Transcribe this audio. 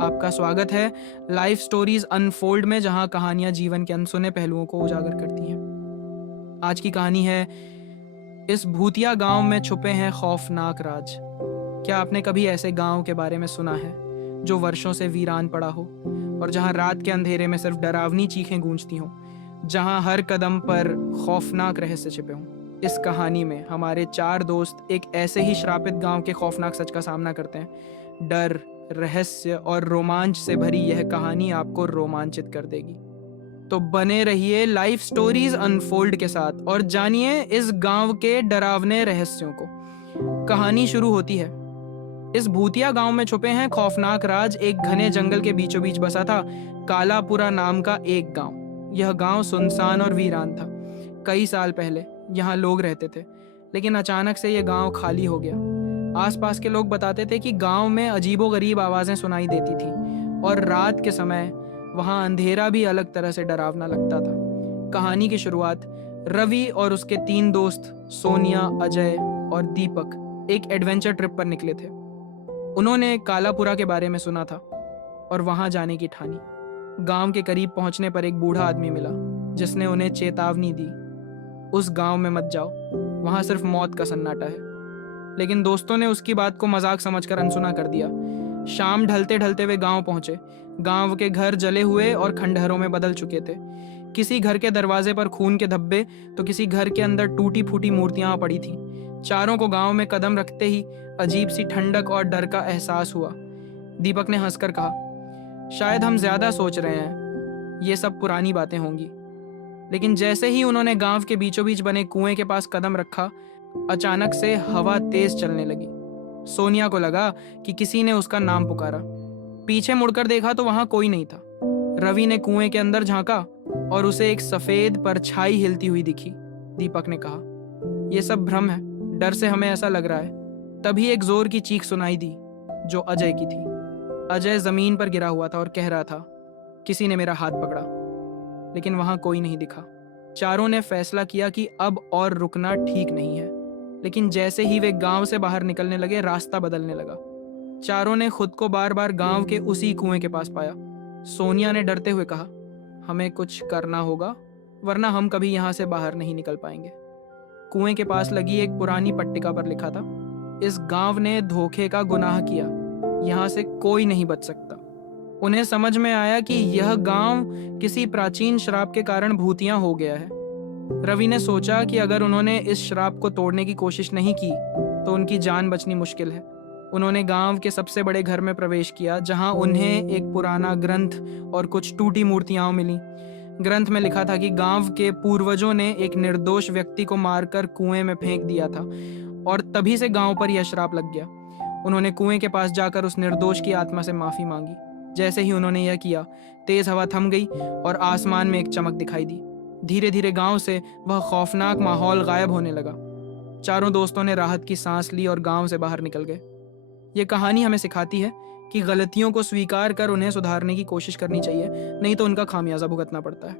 आपका स्वागत है लाइफ स्टोरीज अनफोल्ड में, जहां कहानियां जीवन के अनसुने पहलुओं को उजागर करती हैं। आज की कहानी है इस भूतिया गांव में छुपे हैं खौफनाक राज। क्या आपने कभी ऐसे गांव के बारे में सुना है जो वर्षों से वीरान पड़ा हो और जहां रात के अंधेरे में सिर्फ डरावनी चीखें गूंजती हों, जहां हर कदम पर खौफनाक रहस्य छिपे हों? इस कहानी में हमारे चार दोस्त एक ऐसे ही श्रापित गांव के खौफनाक सच का सामना करते हैं। डर, रहस्य और रोमांच से भरी यह कहानी आपको रोमांचित कर देगी। तो बने रहिए लाइफ स्टोरीज अनफोल्ड के साथ और जानिए इस गांव के डरावने रहस्यों को। कहानी शुरू होती है। इस भूतिया गांव में छुपे हैं खौफनाक राज। एक घने जंगल के बीचों बीच बसा था कालापुरा नाम का एक गांव। यह गांव सुनसान और वीरान था। कई साल पहले यहाँ लोग रहते थे, लेकिन अचानक से यह गांव खाली हो गया। आसपास के लोग बताते थे कि गांव में अजीबोगरीब आवाजें सुनाई देती थी और रात के समय वहां अंधेरा भी अलग तरह से डरावना लगता था। कहानी की शुरुआत रवि और उसके तीन दोस्त सोनिया, अजय और दीपक एक एडवेंचर ट्रिप पर निकले थे। उन्होंने कालापुरा के बारे में सुना था और वहां जाने की ठानी। गांव के करीब पहुंचने पर एक बूढ़ा आदमी मिला जिसने उन्हें चेतावनी दी, उस गांव में मत जाओ, वहां सिर्फ मौत का सन्नाटा है। लेकिन दोस्तों ने उसकी बात को मजाक समझकर अनसुना कर दिया। शाम ढलते ढलते वे गांव पहुंचे। गांव के घर जले हुए और खंडहरों में बदल चुके थे। किसी घर के दरवाजे पर खून के धब्बे तो किसी घर के अंदर टूटी फूटी मूर्तियां पड़ी थी। चारों को गांव में कदम रखते ही अजीब सी ठंडक और डर का एहसास हुआ। दीपक ने हंसकर कहा, शायद हम ज्यादा सोच रहे हैं, ये सब पुरानी बातें होंगी। लेकिन जैसे ही उन्होंने गांव के बीचों बीच बने कुएं के पास कदम रखा, अचानक से हवा तेज चलने लगी। सोनिया को लगा कि किसी ने उसका नाम पुकारा। पीछे मुड़कर देखा तो वहां कोई नहीं था। रवि ने कुएं के अंदर झांका और उसे एक सफेद परछाई हिलती हुई दिखी। दीपक ने कहा, यह सब भ्रम है, डर से हमें ऐसा लग रहा है। तभी एक जोर की चीख सुनाई दी जो अजय की थी। अजय जमीन पर गिरा हुआ था और कह रहा था, किसी ने मेरा हाथ पकड़ा। लेकिन वहां कोई नहीं दिखा। चारों ने फैसला किया कि अब और रुकना ठीक नहीं है। लेकिन जैसे ही वे गांव से बाहर निकलने लगे, रास्ता बदलने लगा। चारों ने खुद को बार बार गांव के उसी कुएं के पास पाया। सोनिया ने डरते हुए कहा, हमें कुछ करना होगा, वरना हम कभी यहां से बाहर नहीं निकल पाएंगे। कुएं के पास लगी एक पुरानी पट्टिका पर लिखा था, इस गांव ने धोखे का गुनाह किया, यहां से कोई नहीं बच सकता। उन्हें समझ में आया कि यह गांव किसी प्राचीन श्राप के कारण भूतिया हो गया है। रवि ने सोचा कि अगर उन्होंने इस श्राप को तोड़ने की कोशिश नहीं की तो उनकी जान बचनी मुश्किल है। उन्होंने गांव के सबसे बड़े घर में प्रवेश किया, जहां उन्हें एक पुराना ग्रंथ और कुछ टूटी मूर्तियां मिली। ग्रंथ में लिखा था कि गांव के पूर्वजों ने एक निर्दोष व्यक्ति को मारकर कुएं में फेंक दिया था और तभी से गांव पर यह श्राप लग गया। उन्होंने कुएं के पास जाकर उस निर्दोष की आत्मा से माफी मांगी। जैसे ही उन्होंने यह किया, तेज हवा थम गई और आसमान में एक चमक दिखाई दी। धीरे धीरे गांव से वह खौफनाक माहौल गायब होने लगा। चारों दोस्तों ने राहत की सांस ली और गांव से बाहर निकल गए। यह कहानी हमें सिखाती है कि गलतियों को स्वीकार कर उन्हें सुधारने की कोशिश करनी चाहिए, नहीं तो उनका खामियाजा भुगतना पड़ता है।